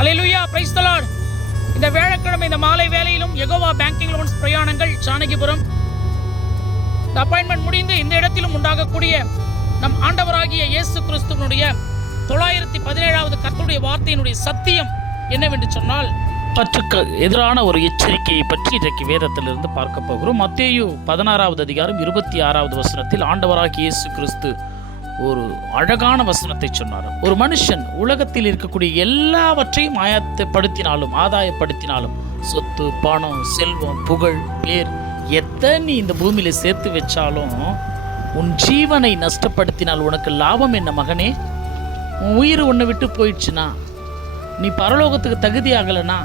Hallelujah, praise the Lord. இந்த வியாழக்கிழமை இந்த மாலை வேளையிலும் யெகோவா பேங்கிங் லோன்ஸ் பிரயாணங்கள் ஜானகிபுரம் இந்த அப்பாயின்மெண்ட் முடிந்து இந்த இடத்திலும் உண்டாகக்கூடிய நம் ஆண்டவராகிய இயேசு கிறிஸ்துவினுடைய 917வது கர்த்தருடைய வார்த்தையினுடைய சத்தியம் என்னவென்று சொன்னால், பற்றுக்கு எதிரான ஒரு எச்சரிக்கையை பற்றி இன்றைக்கு வேதத்திலிருந்து பார்க்க போகிறோம். மத்தேயு 16வது அதிகாரம் 26வது வசனத்தில் ஆண்டவராகிய இயேசு கிறிஸ்து ஒரு அழகான வசனத்தை சொன்னார். ஒரு மனுஷன் உலகத்தில் இருக்கக்கூடிய எல்லாவற்றையும் ஆதாயப்படுத்தினாலும் சொத்து, பணம், செல்வம், புகழ், பேர் எத்தனை இந்த பூமியில சேர்த்து வச்சாலும் உன் ஜீவனை நஷ்டப்படுத்தினால் உனக்கு லாபம் என்ன மகனே? உன் உயிர் உன்னை விட்டு போயிடுச்சுன்னா, நீ பரலோகத்துக்கு தகுதி ஆகலைன்னா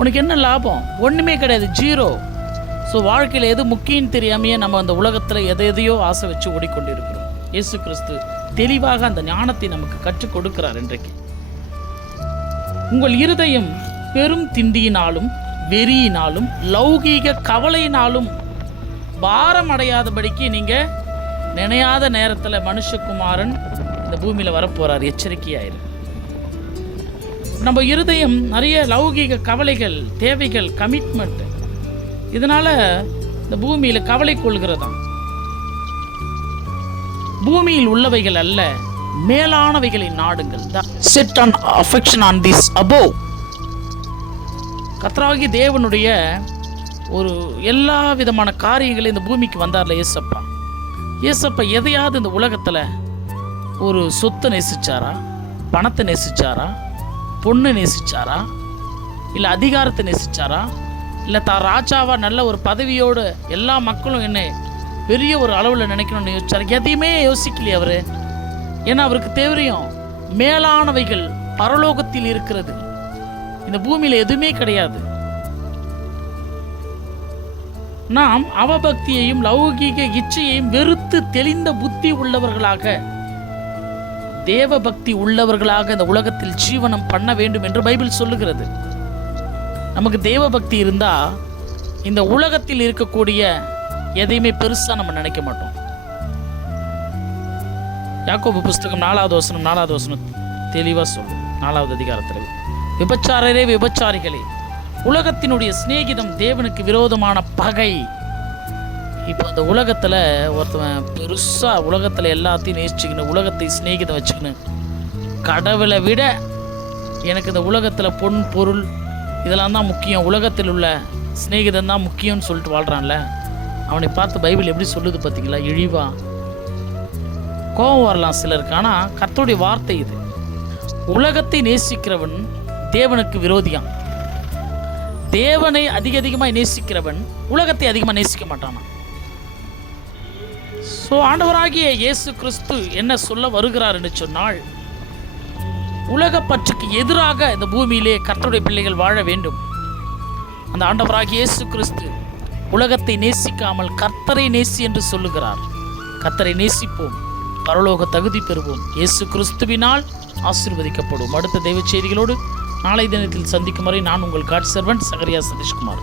உனக்கு என்ன லாபம்? ஒன்றுமே கிடையாது, ஜீரோ. ஸோ வாழ்க்கையில் எது முக்கியன்னு தெரியாமையே நம்ம அந்த உலகத்தில் எதையோ ஆசை வச்சு ஓடிக்கொண்டிருக்கிறோம். இயேசு கிறிஸ்து தெளிவாக அந்த ஞானத்தை நமக்கு கற்றுக் கொடுக்கிறார். இன்றைக்கு உங்கள் இருதயம் பெரும் திண்டியினாலும் வெறியினாலும் லௌகீக கவலையினாலும் பாரம் அடையாதபடிக்கு நீங்க நினையாத நேரத்தில் மனுஷகுமாரன் இந்த பூமியில வரப்போறார். எச்சரிக்கையாயிரு. நம்ம இருதயம் நிறைய லௌகீக கவலைகள், தேவைகள், கமிட்மெண்ட், இதனால இந்த பூமியில கவலை கொள்கிறதாம். பூமியில் உள்ளவைகள் அல்ல, மேலானவைகளை நாடுங்கள். Set on affection on this above. கர்த்தராகிய தேவனுடைய ஒரு எல்லா விதமான காரியங்களை இந்த பூமிக்கு வந்தார்ல ஏசப்பா எதையாவது இந்த உலகத்தில் ஒரு சொத்தை நேசிச்சாரா, பணத்தை நேசிச்சாரா, பொண்ணு நேசிச்சாரா, இல்லை அதிகாரத்தை நேசிச்சாரா, இல்லை தான் ராஜாவா நல்ல ஒரு பதவியோடு எல்லா மக்களும் என்ன பெரிய ஒரு அளவில் நினைக்கணும்னு யோசிச்சார்? எதையுமே யோசிக்கலையே அவர். ஏன்னா அவருக்கு தெரியும் மேலானவைகள் பரலோகத்தில் இருக்கிறது, இந்த பூமியில் எதுவுமே கிடையாது. நாம் அவபக்தியையும் லௌகீக இச்சையையும் வெறுத்து தெளிந்த புத்தி உள்ளவர்களாக, தேவ பக்தி உள்ளவர்களாக இந்த உலகத்தில் ஜீவனம் பண்ண வேண்டும் என்று பைபிள் சொல்லுகிறது. நமக்கு தேவ பக்தி இருந்தா இந்த உலகத்தில் இருக்கக்கூடிய எதையுமே பெருசா நம்ம நினைக்க மாட்டோம். யாக்கோபு புஸ்தகம் 4வது வசனம் தெளிவா சொல்லும். 4வது அதிகாரத்தில், விபச்சாரரே விபச்சாரிகளே, உலகத்தினுடைய சிநேகிதம் தேவனுக்கு விரோதமான பகை. இப்போ இந்த உலகத்துல ஒருத்தவன் பெருசா உலகத்துல எல்லாத்தையும் நேசிச்சுக்கணும், உலகத்தை சிநேகிதம் வச்சுக்கணும், கடவுளை விட எனக்கு இந்த உலகத்துல பொன், பொருள் இதெல்லாம் தான் முக்கியம், உலகத்தில் உள்ள சிநேகிதம் தான் முக்கியம்னு சொல்லிட்டு வாழ்றான்ல, அவனை பார்த்து பைபிள் எப்படி சொல்லுது பார்த்தீங்களா? இழிவா கோபம் வரலாம் சிலருக்கு. ஆனால் கர்த்தருடைய வார்த்தை இது. உலகத்தை நேசிக்கிறவன் தேவனுக்கு விரோதியான். தேவனை அதிகமாக நேசிக்கிறவன் உலகத்தை அதிகமாக நேசிக்க மாட்டானா. ஸோ ஆண்டவராகிய இயேசு கிறிஸ்து என்ன சொல்ல வருகிறார் என்று சொன்னால், உலக பற்றுக்கு எதிராக இந்த பூமியிலே கர்த்தருடைய பிள்ளைகள் வாழ வேண்டும். அந்த ஆண்டவராகிய இயேசு கிறிஸ்து உலகத்தை நேசிக்காமல் கர்த்தரை நேசி என்று சொல்லுகிறார். கர்த்தரை நேசிப்போம், பரலோக தகுதி பெறுவோம், இயேசு கிறிஸ்துவினால் ஆசீர்வதிக்கப்படும். அடுத்த தெய்வ செய்திகளோடு நாளை தினத்தில் சந்திக்கும் வரை நான் உங்கள் காட் சர்வன்ட் சகரியா சதீஷ்குமார்.